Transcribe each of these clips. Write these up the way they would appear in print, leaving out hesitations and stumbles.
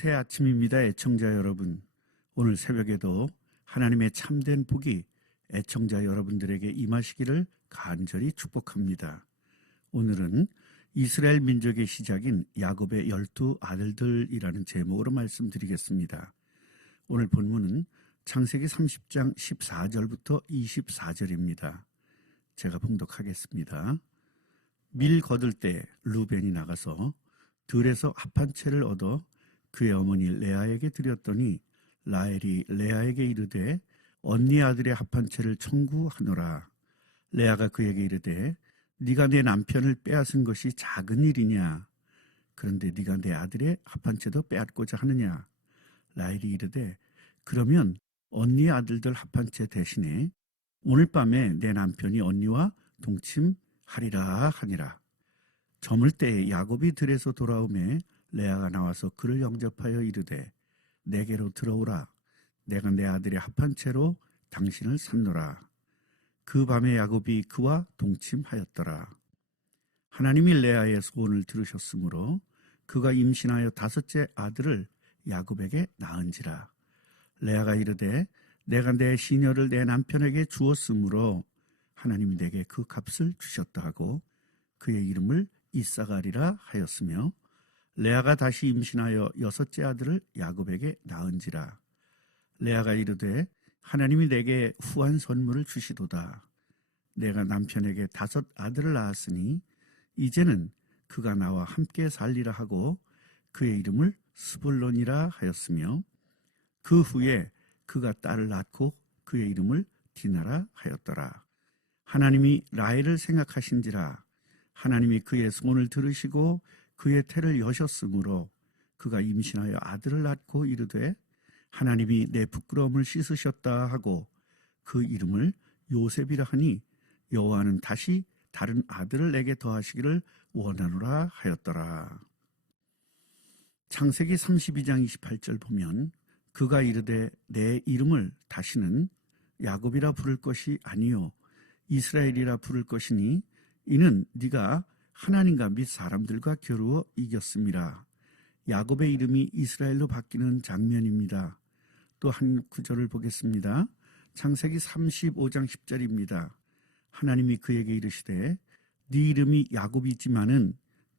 새 아침입니다, 애청자 여러분. 오늘 새벽에도 하나님의 참된 복이 애청자 여러분들에게 임하시기를 간절히 축복합니다. 오늘은 이스라엘 민족의 시작인 야곱의 12 아들들이라는 제목으로 말씀드리겠습니다. 오늘 본문은 창세기 30장 14절부터 24절입니다. 제가 봉독하겠습니다. 밀 거둘 때 루벤이 나가서 들에서 합한 채를 얻어 그의 어머니 레아에게 드렸더니 라헬이 레아에게 이르되 언니 아들의 합한 채를 청구하노라. 레아가 그에게 이르되 네가 내 남편을 빼앗은 것이 작은 일이냐? 그런데 네가 내 아들의 합한 채도 빼앗고자 하느냐? 라헬이 이르되 그러면 언니의 아들들 합한 채 대신에 오늘 밤에 내 남편이 언니와 동침하리라 하니라. 저물 때에 야곱이 들에서 돌아오매 레아가 나와서 그를 영접하여 이르되 내게로 들어오라. 내가 내 아들의 합한 채로 당신을 산노라. 그 밤에 야곱이 그와 동침하였더라. 하나님이 레아의 소원을 들으셨으므로 그가 임신하여 5째 아들을 야곱에게 낳은지라. 레아가 이르되 내가 내 시녀를 내 남편에게 주었으므로 하나님이 내게 그 값을 주셨다 하고 그의 이름을 이사가리라 하였으며 레아가 다시 임신하여 6째 아들을 야곱에게 낳은지라. 레아가 이르되 하나님이 내게 후한 선물을 주시도다. 내가 남편에게 5 아들을 낳았으니 이제는 그가 나와 함께 살리라 하고 그의 이름을 스불론이라 하였으며 그 후에 그가 딸을 낳고 그의 이름을 디나라 하였더라. 하나님이 라헬을 생각하신지라. 하나님이 그의 소원을 들으시고 그의 태를 여셨으므로 그가 임신하여 아들을 낳고 이르되 하나님이 내 부끄러움을 씻으셨다 하고 그 이름을 요셉이라 하니 여호와는 다시 다른 아들을 내게 더하시기를 원하노라 하였더라. 창세기 32장 28절 보면 그가 이르되 내 이름을 다시는 야곱이라 부를 것이 아니요 이스라엘이라 부를 것이니 이는 네가 하나님과 및 사람들과 겨루어 이겼음이라. 야곱의 이름이 이스라엘로 바뀌는 장면입니다. 또 한 구절을 보겠습니다. 창세기 35장 10절입니다. 하나님이 그에게 이르시되 네 이름이 야곱이지만은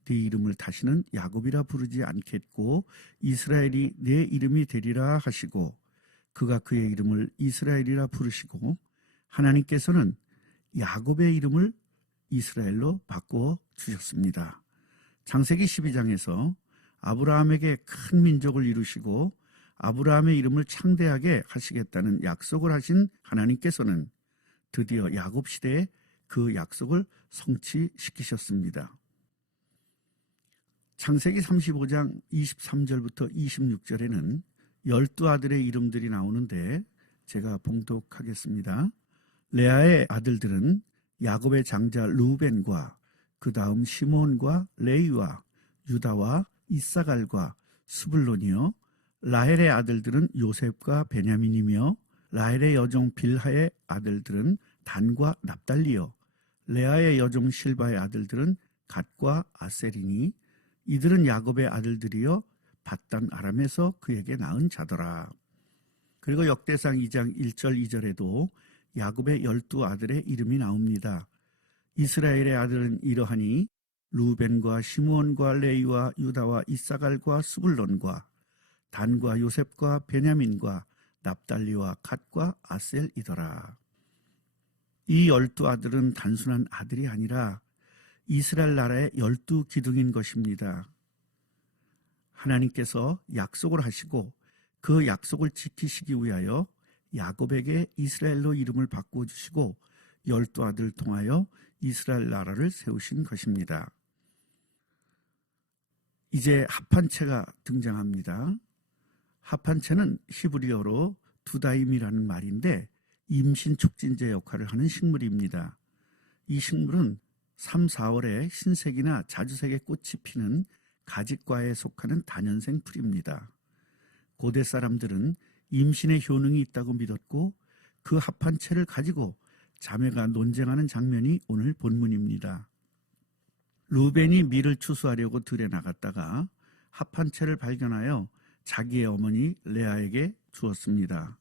네 이름을 다시는 야곱이라 부르지 않겠고 이스라엘이 내 이름이 되리라 하시고 그가 그의 이름을 이스라엘이라 부르시고 하나님께서는 야곱의 이름을 이스라엘로 바꾸어 주셨습니다. 창세기 12장에서 아브라함에게 큰 민족을 이루시고 아브라함의 이름을 창대하게 하시겠다는 약속을 하신 하나님께서는 드디어 야곱 시대에 그 약속을 성취시키셨습니다. 창세기 35장 23절부터 26절에는 12 아들의 이름들이 나오는데 제가 봉독하겠습니다. 레아의 아들들은 야곱의 장자 루벤과 그 다음 시몬과 레위와 유다와 이사갈과 스불론이요. 라헬의 아들들은 요셉과 베냐민이며 라헬의 여종 빌하의 아들들은 단과 납달리요. 레아의 여종 실바의 아들들은 갓과 아셀이니 이들은 야곱의 아들들이요 밧단 아람에서 그에게 낳은 자더라. 그리고 역대상 2장 1절 2절에도 야곱의 12 아들의 이름이 나옵니다. 이스라엘의 아들은 이러하니 루벤과 시므온과 레위와 유다와 이사갈과 스불론과 단과 요셉과 베냐민과 납달리와 갓과 아셀이더라. 이 12 아들은 단순한 아들이 아니라 이스라엘 나라의 12 기둥인 것입니다. 하나님께서 약속을 하시고 그 약속을 지키시기 위하여 야곱에게 이스라엘로 이름을 바꿔주시고 12 아들을 통하여 이스라엘 나라를 세우신 것입니다. 이제 합한체가 등장합니다. 합한체는 히브리어로 두다임이라는 말인데 임신 촉진제 역할을 하는 식물입니다. 이 식물은 3, 4월에 흰색이나 자주색의 꽃이 피는 가지과에 속하는 다년생 풀입니다. 고대 사람들은 임신의 효능이 있다고 믿었고 그 합한체를 가지고 자매가 논쟁하는 장면이 오늘 본문입니다. 루벤이 밀을 추수하려고 들에 나갔다가 합한채를 발견하여 자기의 어머니 레아에게 주었습니다.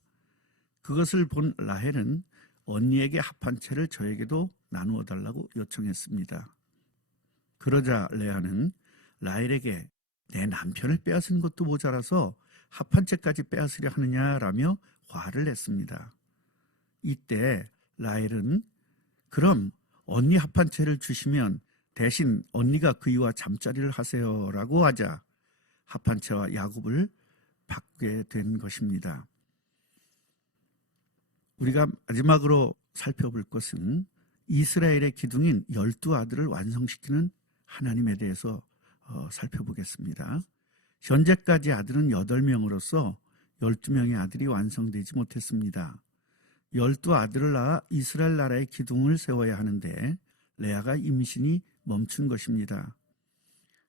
그것을 본 라헬은 언니에게 합한 채를 저에게도 나누어 달라고 요청했습니다. 그러자 레아는 라헬에게 내 남편을 빼앗은 것도 모자라서 합한 채까지 빼앗으려 하느냐라며 화를 냈습니다. 이때 라헬은 그럼 언니 합한 채를 주시면 대신 언니가 그이와 잠자리를 하세요라고 하자 합한 채와 야곱을 받게 된 것입니다. 우리가 마지막으로 살펴볼 것은 이스라엘의 기둥인 12아들을 완성시키는 하나님에 대해서 살펴보겠습니다. 현재까지 아들은 8명으로서 12명의 아들이 완성되지 못했습니다. 12아들을 낳아 이스라엘 나라의 기둥을 세워야 하는데 레아가 임신이 멈춘 것입니다.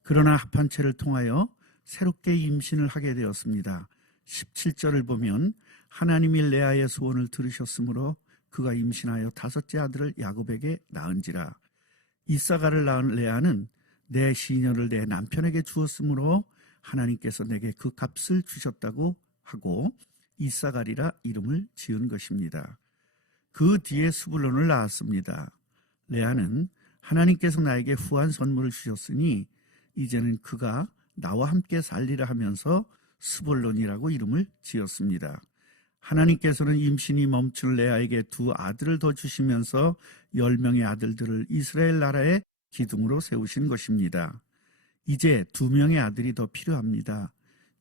그러나 합한 채를 통하여 새롭게 임신을 하게 되었습니다. 17절을 보면 하나님이 레아의 소원을 들으셨으므로 그가 임신하여 5째 아들을 야곱에게 낳은지라. 이사가를 낳은 레아는 내 시녀를 내 남편에게 주었으므로 하나님께서 내게 그 값을 주셨다고 하고 이사가리라 이름을 지은 것입니다. 그 뒤에 스불론을 낳았습니다. 레아는 하나님께서 나에게 후한 선물을 주셨으니 이제는 그가 나와 함께 살리라 하면서 스불론이라고 이름을 지었습니다. 하나님께서는 임신이 멈춘 레아에게 2 아들을 더 주시면서 10명의 아들들을 이스라엘 나라의 기둥으로 세우신 것입니다. 이제 2명의 아들이 더 필요합니다.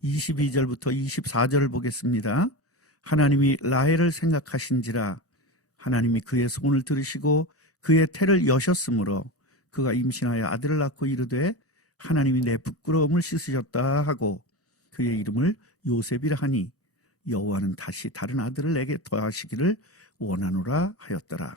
22절부터 24절을 보겠습니다. 하나님이 라헬을 생각하신지라 하나님이 그의 소원을 들으시고 그의 태를 여셨으므로 그가 임신하여 아들을 낳고 이르되 하나님이 내 부끄러움을 씻으셨다 하고 그의 이름을 요셉이라 하니 여호와는 다시 다른 아들을 내게 더하시기를 원하노라 하였더라.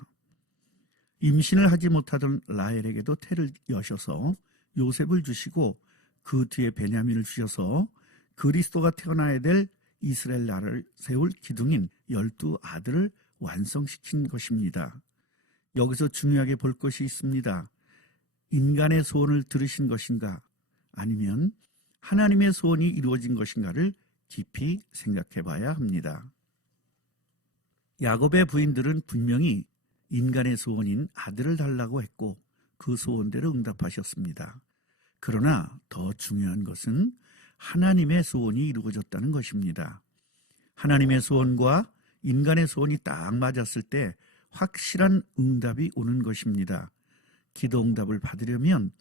임신을 하지 못하던 라헬에게도 태를 여셔서 요셉을 주시고 그 뒤에 베냐민을 주셔서 그리스도가 태어나야 될 이스라엘 나라를 세울 기둥인 12아들을 완성시킨 것입니다. 여기서 중요하게 볼 것이 있습니다. 인간의 소원을 들으신 것인가 아니면 하나님의 소원이 이루어진 것인가를 깊이 생각해 봐야 합니다. 야곱의 부인들은 분명히 인간의 소원인 아들을 달라고 했고 그 소원대로 응답하셨습니다. 그러나 더 중요한 것은 하나님의 소원이 이루어졌다는 것입니다. 하나님의 소원과 인간의 소원이 딱 맞았을 때 확실한 응답이 오는 것입니다. 기도 응답을 받으려면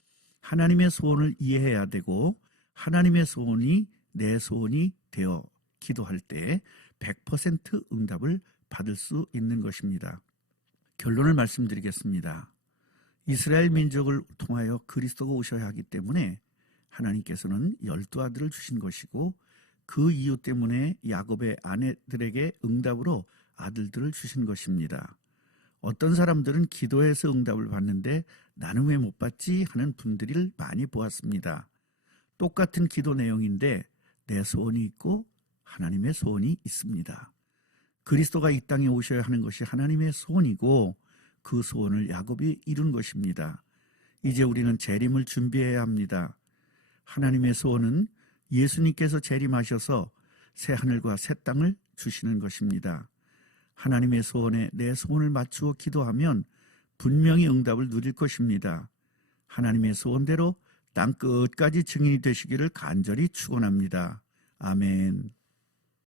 하나님의 소원을 이해해야 되고 하나님의 소원이 내 소원이 되어 기도할 때 100% 응답을 받을 수 있는 것입니다. 결론을 말씀드리겠습니다. 이스라엘 민족을 통하여 그리스도가 오셔야 하기 때문에 하나님께서는 12아들을 주신 것이고 그 이유 때문에 야곱의 아내들에게 응답으로 아들들을 주신 것입니다. 어떤 사람들은 기도해서 응답을 받는데 나는 왜 못 받지 하는 분들을 많이 보았습니다. 똑같은 기도 내용인데 내 소원이 있고 하나님의 소원이 있습니다. 그리스도가 이 땅에 오셔야 하는 것이 하나님의 소원이고 그 소원을 야곱이 이룬 것입니다. 이제 우리는 재림을 준비해야 합니다. 하나님의 소원은 예수님께서 재림하셔서 새 하늘과 새 땅을 주시는 것입니다. 하나님의 소원에 내 소원을 맞추어 기도하면 분명히 응답을 누릴 것입니다. 하나님의 소원대로 땅 끝까지 증인이 되시기를 간절히 축원합니다. 아멘.